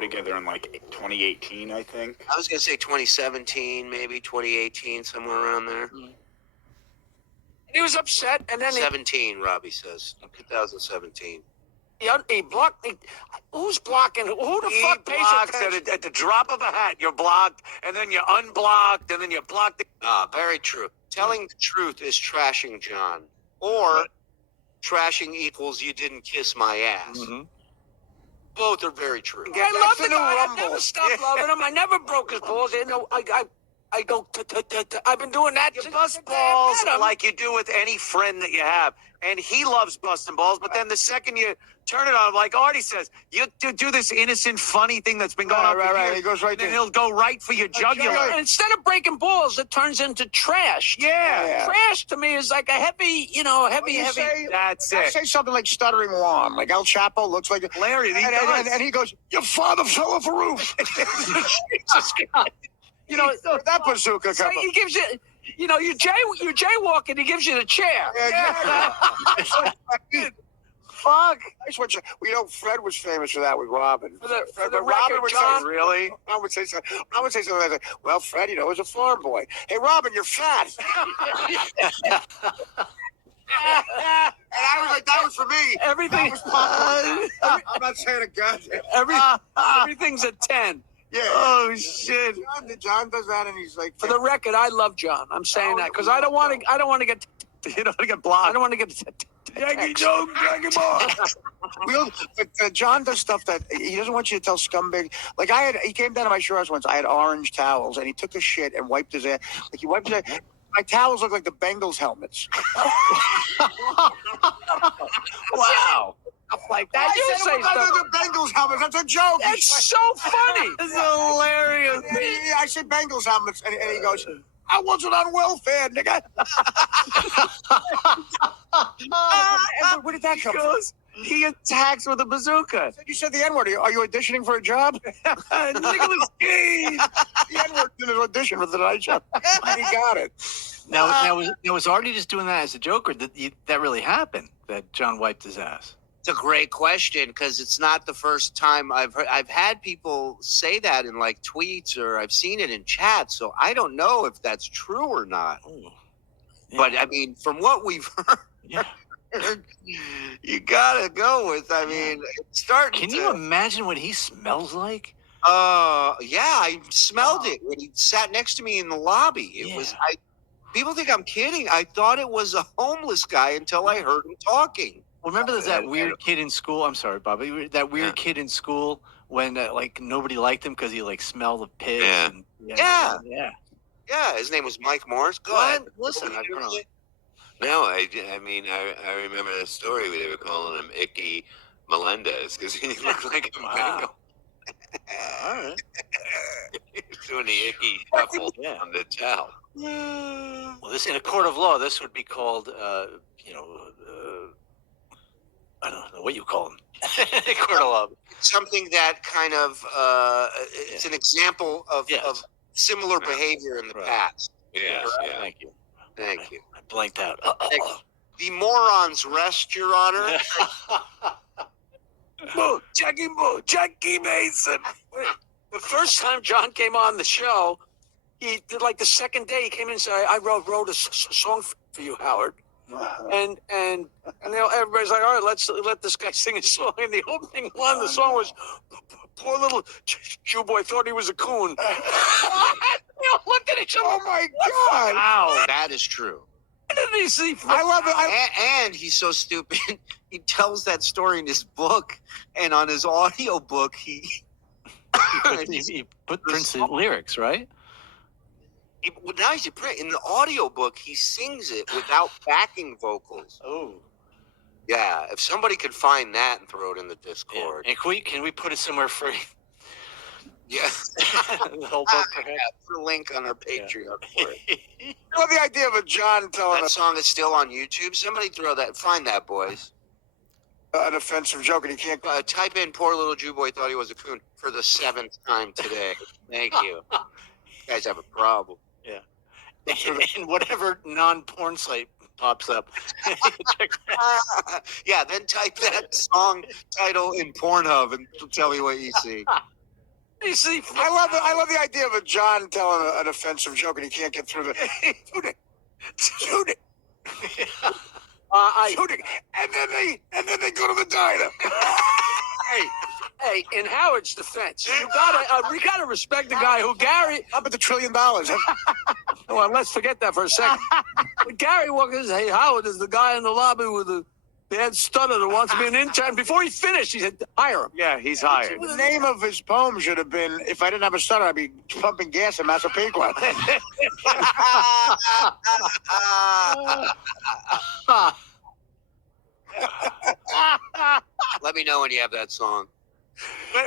together in like 2018, I think. I was gonna say 2017, maybe 2018, somewhere around there. He was upset, and then 17, Robbie says. 2017. he blocked. Who's blocking? Who the fuck pays attention? At the drop of a hat, you're blocked, and then you're unblocked, and then you're blocked. Very true. Telling the truth is trashing John, or trashing equals you didn't kiss my ass. Mm-hmm. Both are very true. I love the guy. I never stopped loving him. I never broke his balls. I go. I've been doing that. You bust balls like you do with any friend that you have, and he loves busting balls. But then the second you turn it on, like Artie says, you do this innocent, funny thing that's been going on for years. He goes right and there. then he'll go right for your jugular. And instead of breaking balls, it turns into trash. Yeah. Trash to me is like a heavy, heavy. That's I it. say something like Stuttering Juan, like El Chapo looks like Larry, and he goes, "Your father fell off a roof." Jesus Christ. Where'd that bazooka So come he gives you, you're jaywalking. He gives you the chair. Fuck. Nice one. Fred was famous for that with Robin. For the Robin record, would John, say, really? I would say something like, "Well, Fred, was a farm boy. Hey, Robin, you're fat." And I was like, that was for me. Everything. I'm not saying a goddamn. Everything's a 10. Yeah. Oh shit. John does that, and he's like, For the record, I love John. I'm saying that because I don't want to. I don't want to get. You don't want to get blocked. I don't want to get. Yankee joke, Yankee ball. But John does stuff that he doesn't want you to tell scumbag. Like he came down to my show's once. I had orange towels, and he took a shit and wiped his ass. Like he wiped his ass. My towels look like the Bengals helmets. Wow. Like that. You say stuff. The Bengals helmets. That's a joke. That's so funny. It's hilarious. I said Bengals helmets, and he goes, "I wasn't on welfare, nigga." Where did that come from? He attacks with a bazooka. You said the N-word. Are you auditioning for a job? Nicholas Cage. The N-word in his audition for the Tonight Show. He got it. Now was Artie just doing that as a joke, or that really happened? That John wiped his ass? It's a great question because it's not the first time I've had people say that in like tweets or I've seen it in chat. So I don't know if that's true or not. Oh, yeah. But I mean, from what we've heard, you gotta go with. I mean, it's starting. Can you imagine what he smells like? Yeah, I smelled it when he sat next to me in the lobby. It was. People think I'm kidding. I thought it was a homeless guy until I heard him talking. Well, remember there's that weird kid in school. I'm sorry, Bobby. That weird kid in school when like nobody liked him because he like smelled of piss. Yeah. And, Yeah, his name was Mike Morris. Go ahead. Listen, I don't know. No, I remember the story where they were calling him Icky Melendez because he looked like a Bengal. All right. He was doing the icky shuffle on the towel. Well, this in a court of law, this would be called, I don't know what you call them. Court of law. Something that kind of it's an example of similar behavior in the past. Yes, Thank you. Thank you. I blanked out. The morons rest, Your Honor. Jackie Mason. The first time John came on the show, he did like the second day. He came in and said, "I wrote a song for you, Howard." And everybody's like, "All right, let this guy sing a song." And the opening one, the song was, "Poor little Jew boy thought he was a coon." They all looked at each other. Oh my God! Wow, that is true. I love it. And he's so stupid. He tells that story in his book, and on his audio book, he put Prince's lyrics, right? Now he's a print. In the audio book, he sings it without backing vocals. Oh. Yeah, if somebody could find that and throw it in the Discord. Yeah. And can we put it somewhere free? Yeah. The whole book, perhaps? Put a link on our Patreon for it. I love the idea of a John telling That song is still on YouTube. Somebody find that, boys. an offensive joke, and he can't. Type in "poor little Jew boy thought he was a coon" for the 7th time today. Thank you. You guys have a problem. Yeah. And whatever non-porn site pops up. Yeah, then type that song title in Pornhub and tell me what you see. You see, I love the idea of a John telling an offensive joke and he can't get through the shooting. Shooting. Shooting. And then they go to the diner. Hey, in Howard's defense, we gotta respect the guy who Gary. Up at the $1 trillion. Huh? Well, let's forget that for a second. But Gary walked in and said, "Hey, Howard is the guy in the lobby with the bad stutter that wants to be an intern." Before he finished, he said, "Hire him." Yeah, he's hired. The name of his poem should have been, "If I didn't have a stutter, I'd be pumping gas in Massapequa." Let me know when you have that song.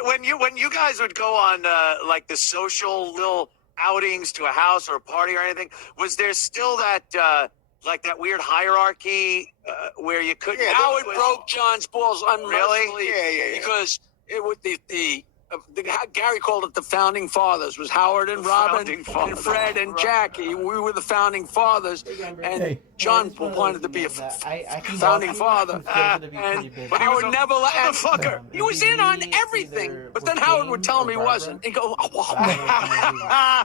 When you guys would go on like the social little outings to a house or a party or anything, was there still that like that weird hierarchy where you couldn't? Yeah, Howard broke John's balls unmercifully. Yeah. Because it would Gary called it the founding fathers. Was Howard and Robin and Fred and Jackie. We were the founding fathers, and John wanted to be a founding father. But Howard never let fucker. He was in on everything, but then Howard would tell him he wasn't. He'd go, I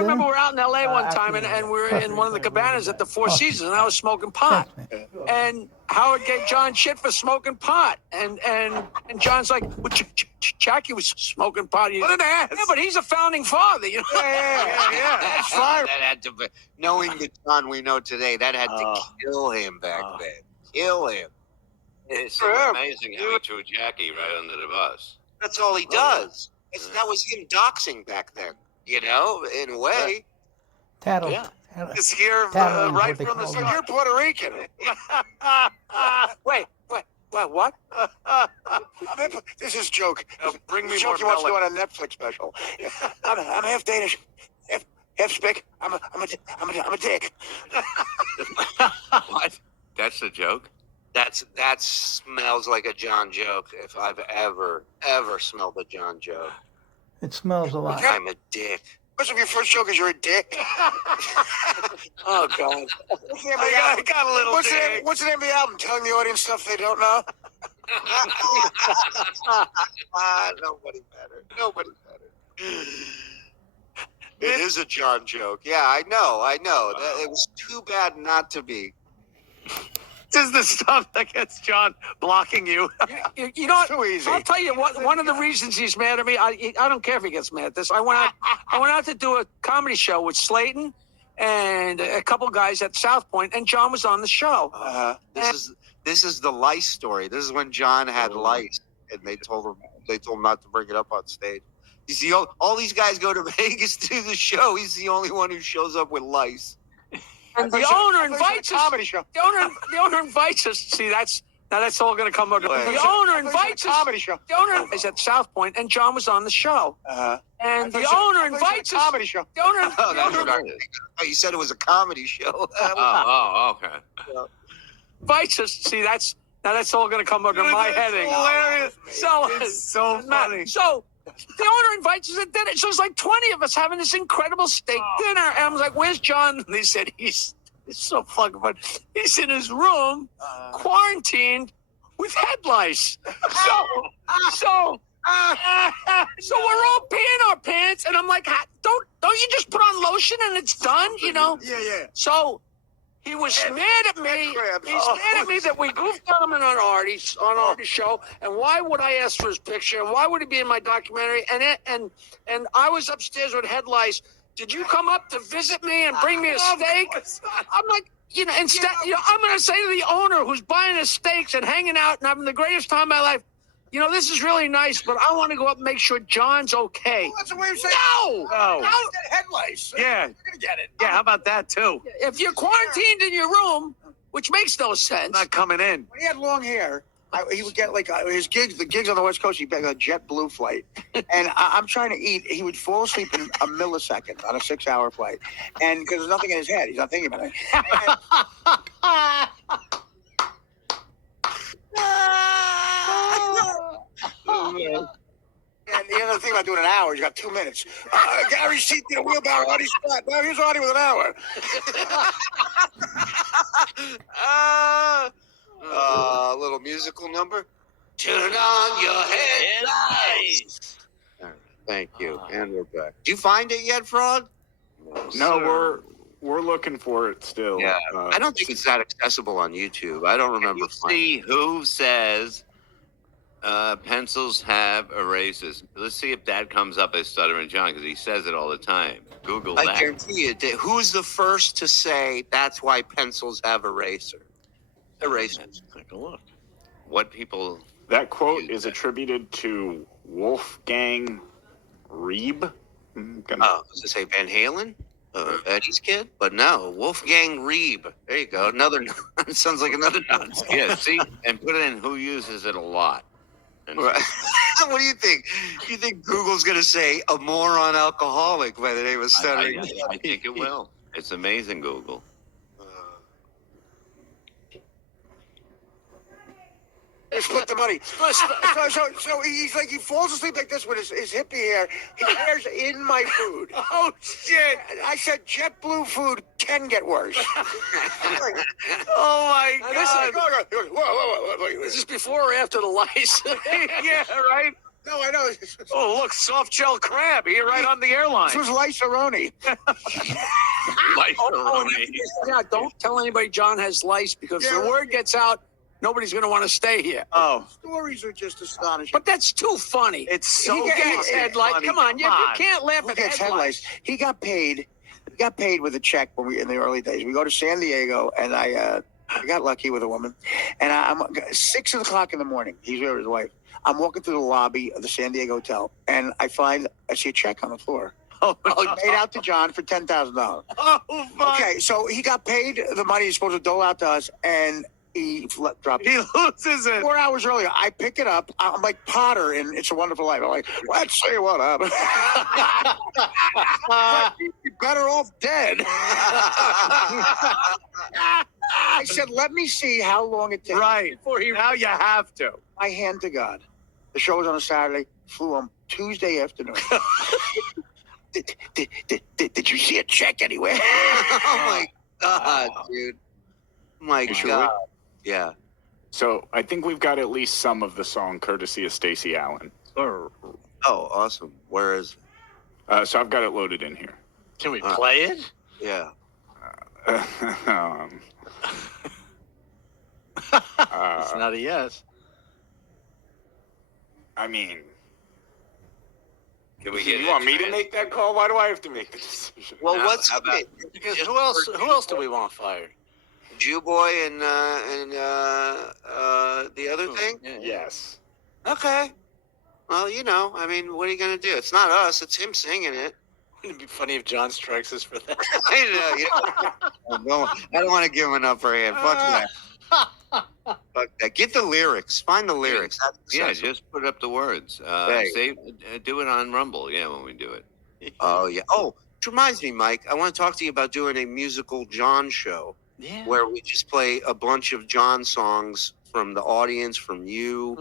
remember we were out in L.A. one time, and we were in one of the cabanas at the Four Seasons, and I was smoking pot. And Howard gave John shit for smoking pot. And John's like, well, Jackie was smoking pot. What an ass. Yeah, but he's a founding father. You know? Yeah. That's fine. That had to be, knowing the John we know today, that had to kill him back then. Kill him. It's so amazing how he threw Jackie right under the bus. That's all he does. That was him doxing back then, in a way. Tattle. Yeah. It's here Tattling is right what they from the call start. it. You're Puerto Rican. Wait, what? This is a joke. Bring me It's a more joke he wants to do melon. on a Netflix special. I'm half Danish, half Spick. I'm a dick. What? That's a joke? That smells like a John joke. If I've ever smelled a John joke, It smells a lot. I'm a dick. What's if your first joke is you're a dick? Oh, God. What's the name of the I album? got a little dick. What's the name of the album? Telling the audience stuff they don't know? Nobody better. It is a John joke. Yeah, I know. It was too bad not to be. This is the stuff that gets John blocking you. You know what? Too easy. I'll tell you what. One of the reasons he's mad at me, I don't care if he gets mad at this. I went out to do a comedy show with Slayton and a couple guys at South Point, and John was on the show. This is the lice story. This is when John had lice, and they told him not to bring it up on stage. He's all these guys go to Vegas to do the show. He's the only one who shows up with lice. And the owner invites us. Comedy show. The owner invites us. See, that's all going to come under. The owner invites us. Comedy show. The owner is at South Point, and John was on the show. And the owner invites us. Comedy show. The owner. Oh, that's right. Oh, you said it was a comedy show. Okay. Invites us. See, that's all going to come under my heading. Hilarious. So It's so funny. So the owner invites us at dinner. So it's like 20 of us having this incredible steak dinner. And I was like, "Where's John?" And they said, "It's so fucking funny. He's in his room, quarantined with head lice." So we're all peeing our pants, and I'm like, "Don't you just put on lotion and it's done?" Yeah. So he was mad at me. He's mad at me that we goofed on him on Artie's show. And why would I ask for his picture? And why would he be in my documentary? And I was upstairs with head lice. Did you come up to visit me and bring me a steak? I'm like, instead, I'm going to say to the owner who's buying us steaks and hanging out and having the greatest time of my life, this is really nice, but I want to go up and make sure John's okay. That's a way of saying No. Get head lice. Yeah. You're gonna get it. Yeah, how about that too? If you're quarantined in your room, which makes no sense. Not coming in. When he had long hair, he would get like the gigs on the West Coast. He'd get a JetBlue flight, and I'm trying to eat. He would fall asleep in a millisecond on a 6-hour flight, and because there's nothing in his head, he's not thinking about it. And the other thing about doing an hour, you got 2 minutes. Gary's seat in a wheelbarrow, Artie's flat. Now here's Artie with an hour. A little musical number. Turn on your headlights. Thank you. And we're back. Did you find it yet, Frog? No, we're looking for it still. Yeah. I don't think it's that accessible on YouTube. I don't remember. You see who says pencils have erasers. Let's see if that comes up as Stuttering John, because he says it all the time. Google that. I guarantee you. Who's the first to say that's why pencils have erasers? Let's take a look. What people... That quote is attributed to Wolfgang Reeb. I was going to say Van Halen? Eddie's kid? But no, Wolfgang Reeb. There you go. Another sounds like another nonsense. Yeah, see? And put in who uses it a lot. And What do you think? You think Google's going to say a moron alcoholic by the name of Stuttering? I think it will. It's amazing, Google. They split the money. So he's like, he falls asleep like this with his hippie hair. His hair's in my food. Oh shit! I said JetBlue food can get worse. Oh my And this is- god! He goes, whoa. Is this before or after the lice? Yeah, right. No, I know. Oh look, soft shell crab here, right on the airline. This was Lice-A-Roni. Yeah, don't tell anybody John has lice, because if Yeah. the word gets out, nobody's going to want to stay here. Oh, Stories are just astonishing. But that's too funny. it's so Who gets fucking headlights? funny. Come on, you can't laugh Who at gets headlights. headlights? He got paid. He got paid with a check when we in the early days. We go to San Diego, and I got lucky with a woman. And I'm 6 o'clock in the morning. He's with his wife. I'm walking through the lobby of the San Diego hotel, and I see a check on the floor. Oh, Paid out to John for $10,000. oh fuck. Okay, so he got paid the money he's supposed to dole out to us, and he dropped it. He loses it. 4 hours earlier, I pick it up. I'm like Potter in It's a Wonderful Life. I'm like, let's see what happened. You're better off dead. I said, let me see how long it takes. Right. Now you have to. My hand to God. The show was on a Saturday. Flew on Tuesday afternoon. Did you see a check anywhere? Oh my god, dude! My Sure. god, yeah. So I think we've got at least some of the song courtesy of Stacey Allen. Oh, awesome. Where is? So I've got it loaded in here. Can we play it? Yeah. It's not a yes. I mean, Can we get you want me to make that call? Why do I have to make the decision? Well, Now, what's how about- Because who else do we want fired? Jew Boy and the other thing? Yeah. Yes. Okay. Well, you know, I mean, what are you gonna do? It's not us. It's him singing it. It'd be funny if John strikes us for that. I know. I don't want to give him enough for him. Fuck that. Fuck that. Get the lyrics. Find the lyrics. That's Yeah, essential. just put up the words. Hey. Do it on Rumble. Yeah, when we do it. Oh yeah. Oh, which reminds me, Mike. I want to talk to you about doing a musical John show Yeah. where we just play a bunch of John songs from the audience, from you.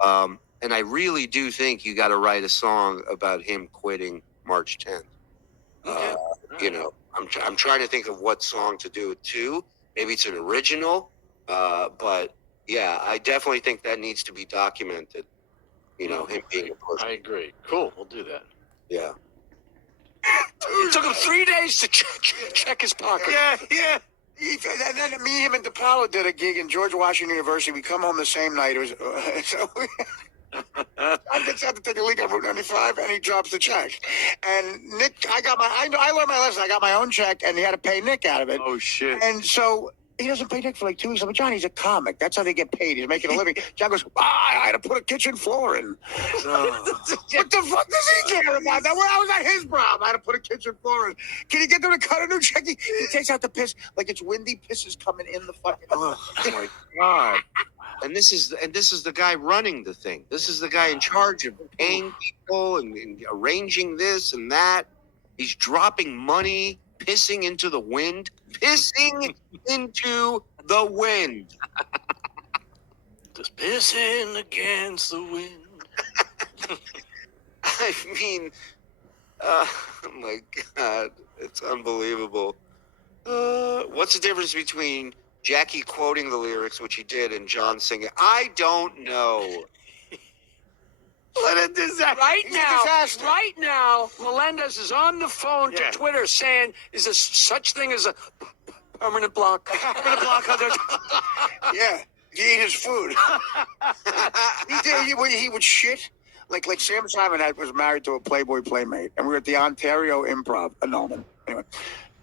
Mhm. And I really do think you got to write a song about him quitting March 10th. Okay. You know, I'm trying to think of what song to do it to. Maybe it's an original, but yeah, I definitely think that needs to be documented. You know, him being a pussy. I agree. Cool. We'll do that. Yeah. It took him 3 days to check his pocket. Yeah. And then me, him, and DePaulo did a gig in George Washington University. We come home the same night. It was so. I gets out to take a leak on Route 95, and he drops the check. And Nick, I learned my lesson. I got my own check, and he had to pay Nick out of it. Oh shit. And so he doesn't pay Nick for like 2 weeks. I'm like, John, he's a comic. That's how they get paid. He's making a living. John goes, I had to put a kitchen floor in. What the fuck does he care about that? Well, how was that his problem? I had to put a kitchen floor in. Can you get them to cut a new check? He takes out the piss like it's windy pisses coming in the fucking. Oh my god. And this is the guy running the thing. This is the guy in charge of paying people and arranging this and that. He's dropping money, pissing into the wind. Pissing into the wind. Just pissing against the wind. I mean, oh my god, it's unbelievable. What's the difference between Jackie quoting the lyrics, which he did, and John singing? I don't know. What a disaster. Right He's a now, disaster. right now, Melendez is on the phone to Yeah. Twitter saying, is there such thing as a permanent block? Permanent block. Yeah, he ate his food. He would shit. Like Sam Simon was married to a Playboy playmate, and we were at the Ontario Improv. No, anyway.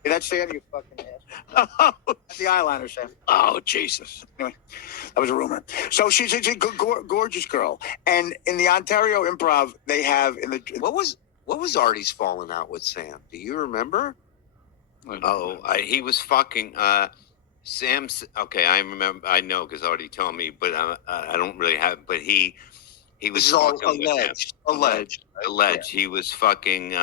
Did that stand you fucking ass? That's the eyeliner, Sam. Oh, Jesus. Anyway, that was a rumor. So she's a gorgeous girl, and in the Ontario Improv, they have in the What was Artie's falling out with Sam? Do you remember? He was fucking Sam's. Okay, I remember. I know because already told me, but I don't really have. But he was This is all fucking with him. alleged. Alleged. He was fucking.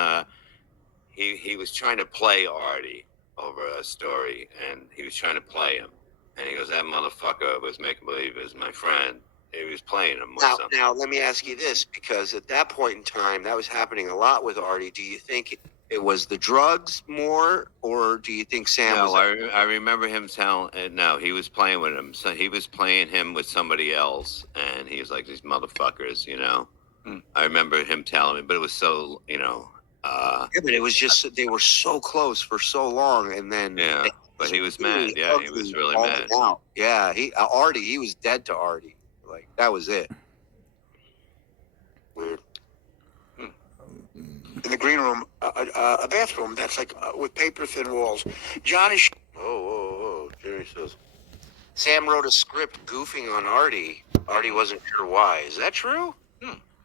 He was trying to play Artie over a story, and he was trying to play him. And he goes, "That motherfucker was making believe he was my friend. He was playing him or something." Now, let me ask you this, because at that point in time, that was happening a lot with Artie. Do you think it was the drugs more, or do you think Sam No, was... I remember him telling. No, he was playing with him. So he was playing him with somebody else, and he was like, "These motherfuckers," you know. I remember him telling me, but it was so, you know. Yeah, but it was just they were so close for so long, and then Yeah, but he was mad. Yeah, he was really mad. Yeah, Artie, he was dead to Artie. Like that was it. Weird. in the green room, a bathroom that's like with paper thin walls. John is. Oh, Jerry says. Sam wrote a script goofing on Artie. Artie wasn't sure why. Is that true?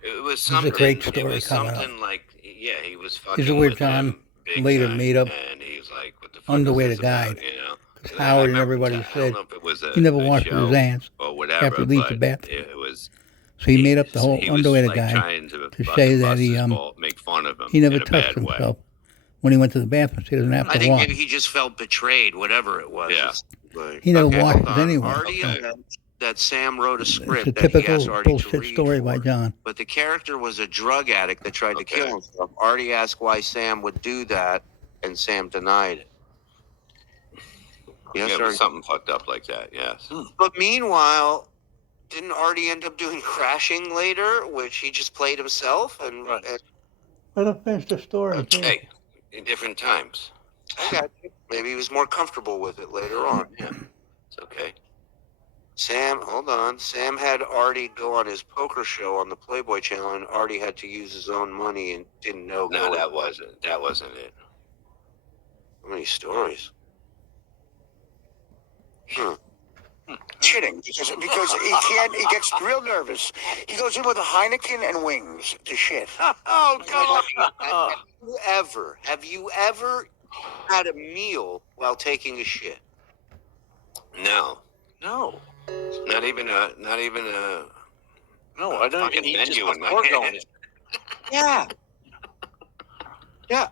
It was a something. great story It was coming up. something like, yeah, he was fucking. This is where with John him big later time, made up and he was like, "What the fuck Underwear is to this about?" Guide. You know, Because I Howard and remember- everybody I don't said know if it was he never a washed show his hands or whatever, after he leaves the but bathroom. it was. So he made up the whole he was, Underwear to like, Guide trying to fucking say that bust he his ball, make fun of him. he never in a touched bad way. himself when he went to the bathroom. So he doesn't have I to think wash. maybe he just felt betrayed, whatever it was. Yeah. Like, He never okay, washes hold on. anyway. Artie Okay. alleged that Sam wrote a It's script a that he asked typical Artie to bullshit read story for, by John. but the character was a drug addict that tried to Okay. kill himself. Artie asked why Sam would do that, and Sam denied it. Yes, Yeah, it sir. was something fucked up like that. Yes. But meanwhile, didn't Artie end up doing Crashing later, which he just played himself? And Let him finish the story. Hey, in different times. okay, maybe he was more comfortable with it later on. Yeah, it's okay. Sam, hold on. Sam had Artie go on his poker show on the Playboy Channel, and Artie had to use his own money and didn't know. No, that wasn't it. How many stories? Shitting because he gets real nervous. He goes in with a Heineken and wings to shit. Oh, come on. Have you ever had a meal while taking a shit? No, No. not even a. No, I don't Fucking even eat just menu my in my fork on hand. it. Yeah. Yeah,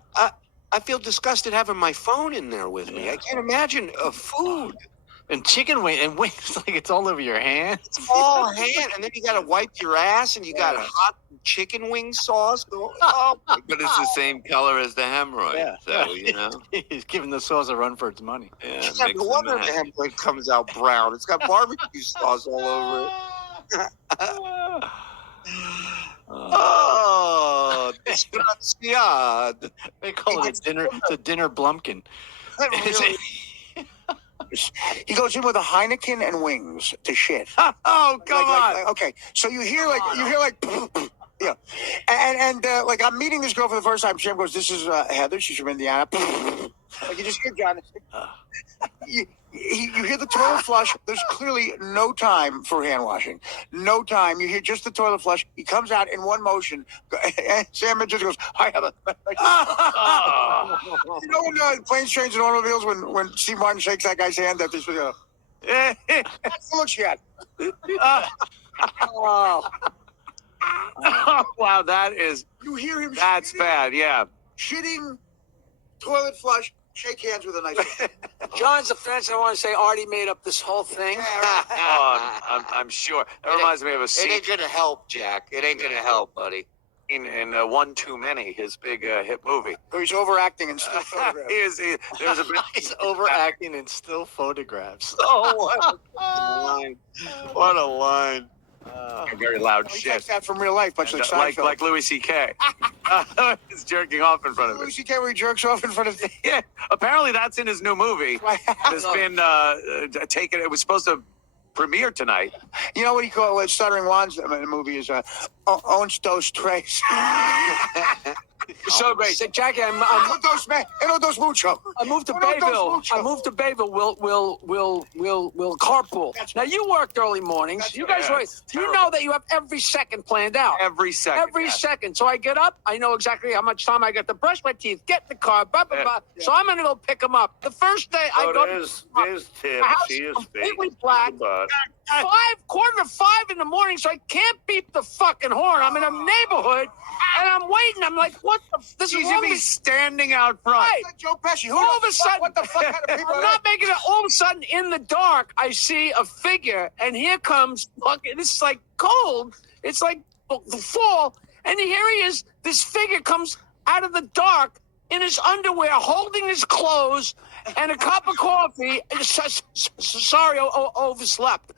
I feel disgusted having my phone in there with me. I can't imagine food. And chicken wing and wings, like it's all over your hands. It's all hand, and then you got to wipe your ass, and you got hot chicken wing sauce. Oh, But it's the same color as the hemorrhoid. Yeah. So, you know. He's giving the sauce a run for its money. Yeah, yeah, mix no and wonder the match. hemorrhoid comes out brown. It's got barbecue sauce all over it. Oh, disgraziad. They call it a dinner blumpkin. Really? He goes in with a Heineken and wings to shit. Oh, come on. Okay, so you hear like yeah, and like I'm meeting this girl for the first time. Sam goes, "This is Heather. She's from Indiana." Like you just hear John. You hear the toilet flush. There's clearly no time for hand washing. No time. You hear just the toilet flush. He comes out in one motion. And Sam just goes, "I have a." You know when Planes, Trains, and Automobiles when Steve Martin shakes that guy's hand that this was that's the look she had. Oh, wow, that is. You hear him. That's bad, yeah. Shitting, toilet flush. Shake hands with a nice. John's defense, I want to say Artie made up this whole thing. Oh, I'm sure. That reminds me of a It scene ain't gonna help, Jack. It ain't gonna help, buddy. in One Too Many, his big hit movie. He's overacting and still photographs. There's a bit. He's overacting in still photographs. Oh, what a line! What a line! Very loud He shit. takes that from real life, much like Like Seinfeld. Louis C.K. He's jerking off in front of Louis it. C.K. where he jerks off in front of. Yeah, apparently that's in his new movie. It's been taken. It was supposed to premiere tonight. You know what he called what Stuttering Juan's movie is? Owns dos tres. So great. Say, Jackie, Uno dos mucho. I moved to Uno dos Bayville. mucho. I moved to Bayville. We'll carpool. Now you worked early mornings. That's You guys, right. were, It's you terrible. know that you have every second planned out. Every second. Every yeah. second. So I get up. I know exactly how much time I got to brush my teeth, get in the car, blah blah blah. So I'm gonna go pick him up. The first day I go. there's Tim. My house She is is completely fake. black. But 4:45 in the morning, so I can't beep the fucking horn. I'm in a neighborhood, and I'm waiting. I'm like, what the? This is He's wrong. be standing out front. Right. Like Joe Pesci. Who All the of a fuck- sudden, what the fuck kind of people I'm are not that? making it. All of a sudden, in the dark, I see a figure, and here comes fucking. This is like cold. It's like the fall, and here he is. This figure comes out of the dark in his underwear, holding his clothes and a cup of coffee. Sorry, overslept.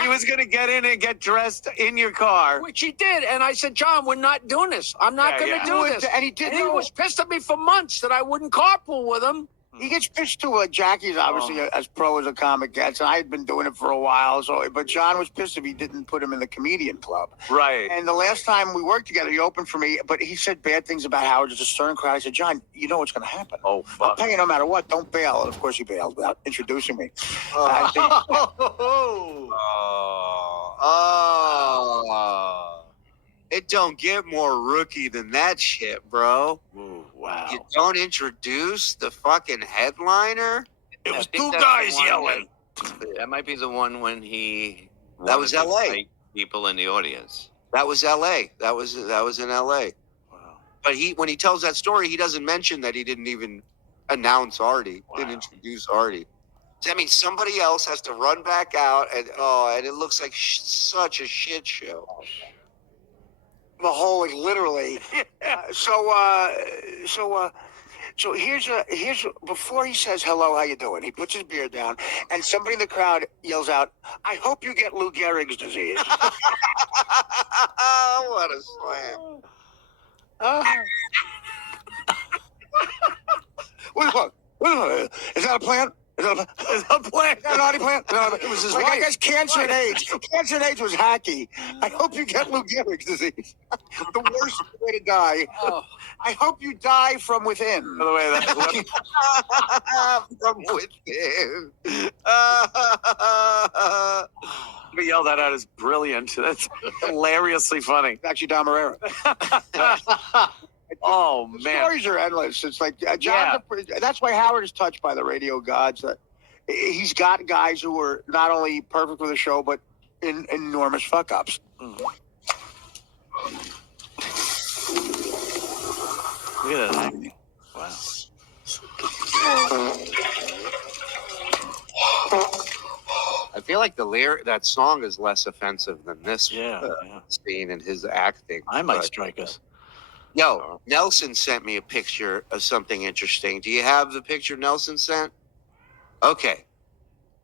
He was going to get in and get dressed in your car. Which he did, and I said, John, we're not doing this. I'm not Yeah, going to yeah. do this. And he did. And he was pissed at me for months that I wouldn't carpool with him. He gets pissed too. Jackie's obviously as pro as a comic gets, and I had been doing it for a while. So, but John was pissed if he didn't put him in the comedian club. Right. And the last time we worked together, he opened for me, but he said bad things about Howard. It's a stern crowd. I said, John, you know what's going to happen. Oh, I'll fuck. pay you no matter what. Don't bail. And of course, he bailed without introducing me. Oh. It don't get more rookie than that shit, bro. Ooh, wow. You don't introduce the fucking headliner? it was I think two that's guys the one yelling. That might be the one when he. That was wanted to LA. fight people in the audience. That was L.A. That was in L.A. Wow. But when he tells that story, he doesn't mention that he didn't even announce Artie, didn't introduce Artie. So that means somebody else has to run back out, and it looks like such a shit show. The whole, like, literally. So here's before he says hello, how you doing? He puts his beer down, and somebody in the crowd yells out, "I hope you get Lou Gehrig's disease." What a slam! What? Is that a plan? Is that a plan? Is that an Artie plan? No, it was his wife. I guess cancer and AIDS. Cancer and AIDS was hacky. I hope you get Lou Gehrig's disease. The worst way to die. Oh. I hope you die from within. By the way, that's From within. we yelled that out as brilliant. That's hilariously funny. It's actually Don Marrero. Oh, The man. stories are endless. It's like John. That's why Howard is touched by the radio gods. He's got guys who are not only perfect for the show, but enormous fuck ups. Look at that acting. Wow. I feel like that song is less offensive than this Yeah. scene and his acting. I might But- strike us. Yo, Nelson sent me a picture of something interesting. Do you have the picture Nelson sent? Okay.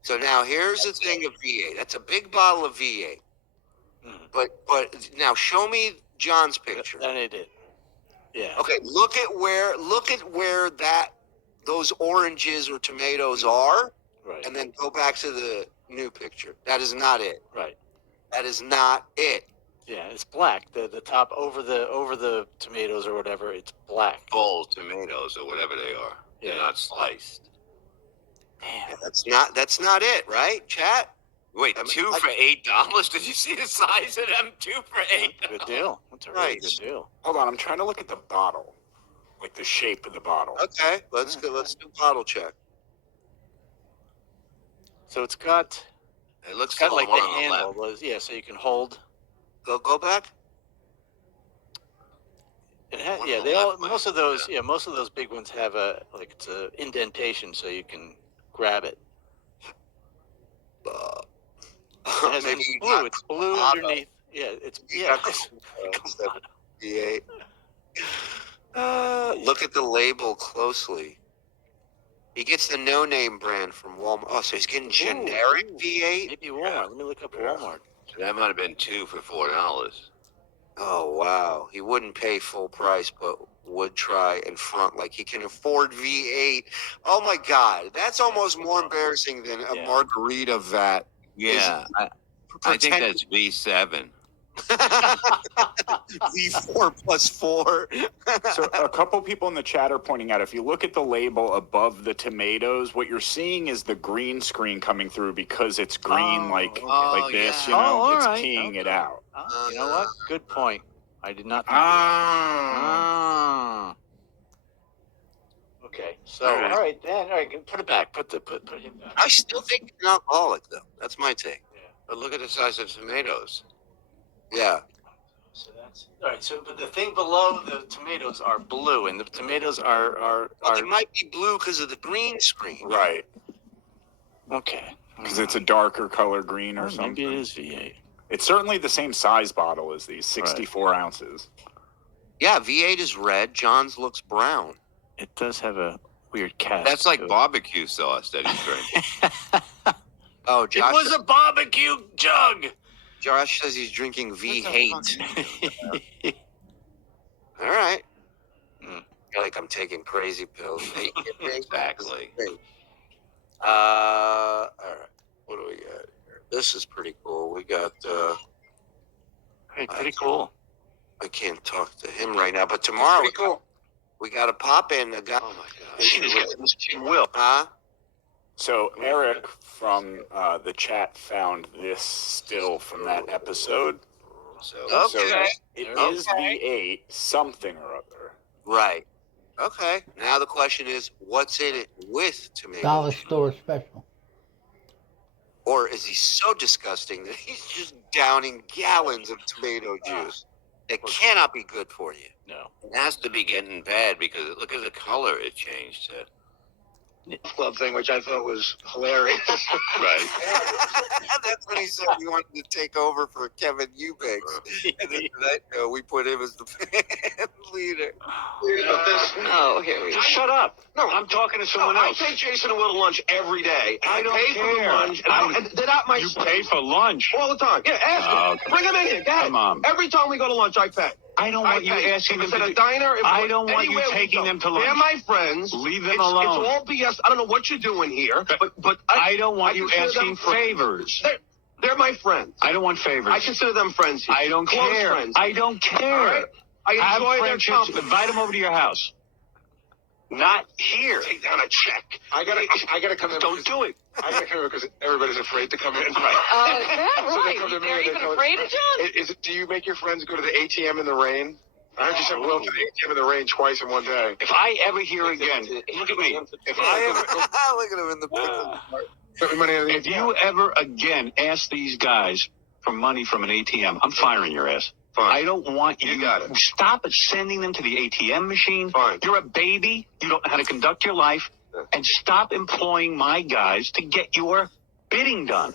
So now here's the thing of V8. That's a big bottle of V8. But now show me John's picture. That ain't it. Yeah. Okay, look at where those oranges or tomatoes are, Right. and then go back to the new picture. That is not it. Right. That is not it. Yeah, it's black. The top over the tomatoes or whatever, it's black. Full tomatoes or whatever they are. They're Yeah. not sliced. Damn. That's not it, right, chat? Wait, I mean, two for $8? Did you see the size of them? 2 for $8. Good deal. That's a really Right. good deal. Hold on, I'm trying to look at the bottle, like the shape of the bottle. Okay, let's do bottle check. So it's got It looks got like one the on handle. left. Was yeah, so you can hold. Go back. It has, One yeah, on the they all left, most of those most of those big ones have it's a indentation so you can grab it. It has Maybe it's blue. It's blue Kamado. underneath. Yeah, it's You yeah. got instead Kamado. of V8. Look at the label closely. He gets the no-name brand from Walmart. Oh, so he's getting generic V8. Maybe Walmart. Let me look up Walmart. So that might have been 2 for $4. Oh wow, he wouldn't pay full price, but would try and front like he can afford V8. Oh my God, that's almost more embarrassing than a margarita vat. Yeah, I think that's V7. V4 plus 4. So a couple people in the chat are pointing out, if you look at the label above the tomatoes, what you're seeing is the green screen coming through because it's green like this. yeah. You know, all it's right, keying it out. You know what? Good point. I did not think Okay, so All right. all right then. All right, put it back. Put him back. I still think he's an alcoholic, though. That's my take. But look at the size of tomatoes. Yeah. So that's all right. So, but the thing below the tomatoes are blue, and the tomatoes are Well, it might be blue because of the green screen. Right. okay. Because it's a darker color green or Or something. maybe it is V8. It's certainly the same size bottle as these, 64 ounces. Yeah, V8 is red. John's looks brown. It does have a weird cast. That's like to it. barbecue sauce that he's drinking. Oh, It Josh. was a barbecue jug. Josh says he's drinking V8. All right. Feel like I'm taking crazy pills. Exactly. All right. What do we got here? This is pretty cool. We got. Hey, pretty cool. I can't talk to him right now, but tomorrow we got to pop in. The guy. Oh my God. Will. Huh? So Eric from the chat found this still from that episode. So Okay. It is V8 something or other. Right. Okay. Now the question is, what's in it with tomato? Dollar store special. Or is he so disgusting that he's just downing gallons of tomato juice? It cannot be good for you. No. it has to be getting bad because look at the color it changed to. Club thing, which I thought was hilarious. Right. That's when he said he wanted to take over for Kevin Eubanks. And then we put him as the band leader. Oh, here we go. Shut up. No, I'm talking to someone else. I take Jason and Will to lunch every day. I don't pay care. for the lunch. And they're not my. You pay for lunch. all the time. Yeah, ask them. Okay. Bring them in here. Go ahead. Come on. Every time we go to lunch, I pay. I don't want you asking if them it's to at a diner. If I don't want you anywhere we taking go. them to lunch. They're my friends. Leave them It's alone. all BS. I don't know what you're doing here, but I don't want I you consider asking them friends. favors. They're my friends. I don't want favors. I consider them friends here. I don't Close care. friends. I don't care. All right? I Have enjoy their friendships. company. Invite them over to your house. Not here. Take down a check. I gotta come in. Don't do it. I gotta come in because everybody's afraid to come in. Is that So they right? come to me They're and they even go, afraid of John? Do you make your friends go to the ATM in the rain? I heard you said Will to the ATM in the rain twice in one day. If I ever hear again, look at me. If I ever Look at him in the picture. put my money in the If you ever again ask these guys for money from an ATM, I'm firing your ass. Fine. I don't want you. You got it. Stop sending them to the ATM machine. Fine. You're a baby. You don't know how to conduct your life. And stop employing my guys to get your bidding done.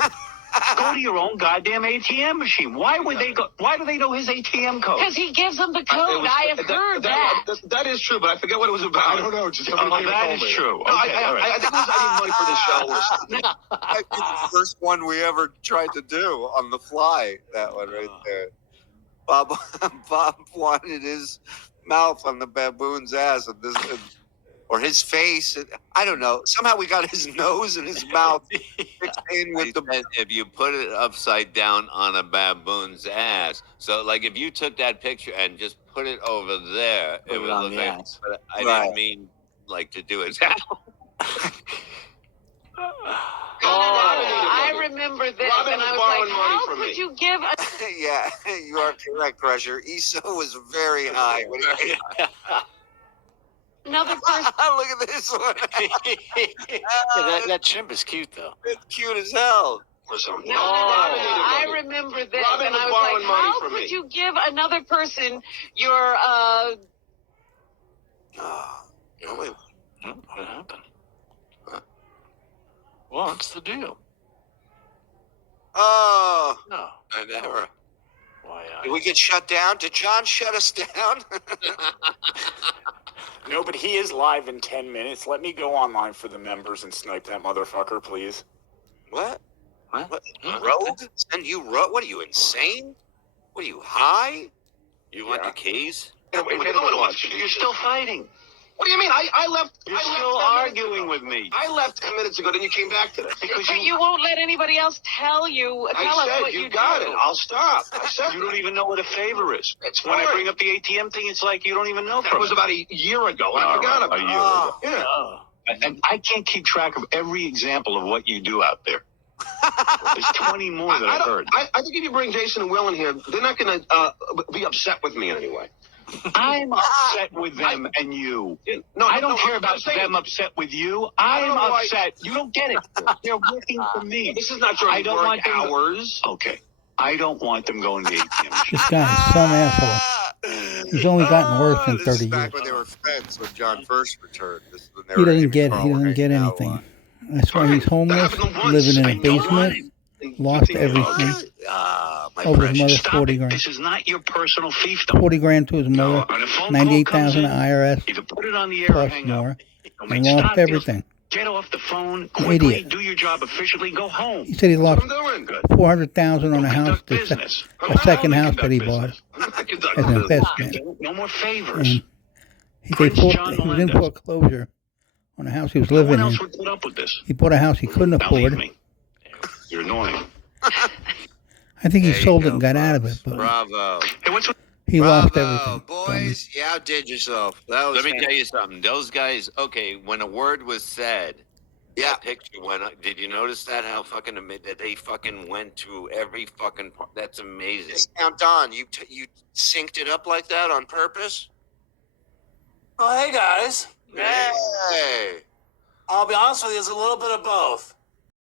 Go to your own goddamn ATM machine. Why would they go? Why do they know his ATM code? Because he gives them the code. I have heard that. That is true, but I forget what it was about. I don't know. Just somebody Oh, that is true. No, Okay, all I right. think it was I need money for this show. Might be the first one we ever tried to do on the fly. That one right there. Bob wanted his mouth on the baboon's ass, and or his face. I don't know. Somehow we got his nose and his mouth mixed in with the. Said if you put it upside down on a baboon's ass, so like if you took that picture and just put it over there, Put it it would on look the like. ass. But I Right. didn't mean like to do it. I remember this, Robin and I was was borrowing like, money how from could me. you give a Yeah, you are correct, Crusher. ESO was very high. When he another person? Look at this one. that chimp is cute though. It's cute as hell. No, I remember this, Robin and was I was borrowing like, money how from could me. you give another person your Oh, wait. What happened? Well, what's the deal? Oh, No. I never. Why? did we get shut down? Did John shut us down? No, but he is live in 10 minutes. Let me go online for the members and snipe that motherfucker, please. What? What? Rogue? Send you rogue? What are you, insane? What are you, high? You want the keys? You're still fighting. What do you mean? I left. You're still arguing with me. I left 10 minutes ago, then you came back to this. But you won't let anybody else tell us what you you got do. it. I'll stop. I said You don't even know what a favor is. It's When I fine. bring up the ATM thing, it's like you don't even know. That was about a year ago. I forgot about a year ago. Yeah. Oh. And I can't keep track of every example of what you do out there. There's 20 more that I've heard. I think if you bring Jason and Will in here, they're not going to be upset with me anyway. I'm upset with them and you. No, I don't care about them upset with you. I'm upset. You don't get it. They're working for me. This is not your I don't want them hours. Okay. I don't want them going to the ATM. This guy is some asshole. He's only gotten worse in This 30 is years. back when they were friends when John first returned. This is when they He were doesn't Amy get. Carl He were doesn't get hanging out a anything. lot. That's why he's homeless, happened once. living in I a know basement, lost everything. My Over his precious. mother's Stop 40 it. grand. This is not your personal fiefdom. 40 grand to his mother, On a phone call 98,000 comes in, IRS, either put it on the air or plus hang up. more, Don't and make- lost stop this. everything. Get off the phone An quickly. idiot. Do your job efficiently. Go home. He said he lost I'm doing good. 400,000 on a house, Conduct business. a second house that he bought I'm not as conducting an business. investment. No more favors. And Prince John he was in Melendez. foreclosure on a house he was No one living in. else would put up with this. He bought a house he couldn't Now leave afford. me. You're annoying. I think he There you sold it go, and got out of it, folks. but Bravo. Hey, what's he lost Bravo, everything. boys. You outdid yourself. That was Let me tell you something. Those guys, okay, when a word was said, Yeah. that picture went up. Did you notice that? How fucking that they fucking went to every fucking part. That's amazing. Now, Don, you synced it up like that on purpose? Oh, hey, guys. Hey. I'll be honest with you, it's a little bit of both.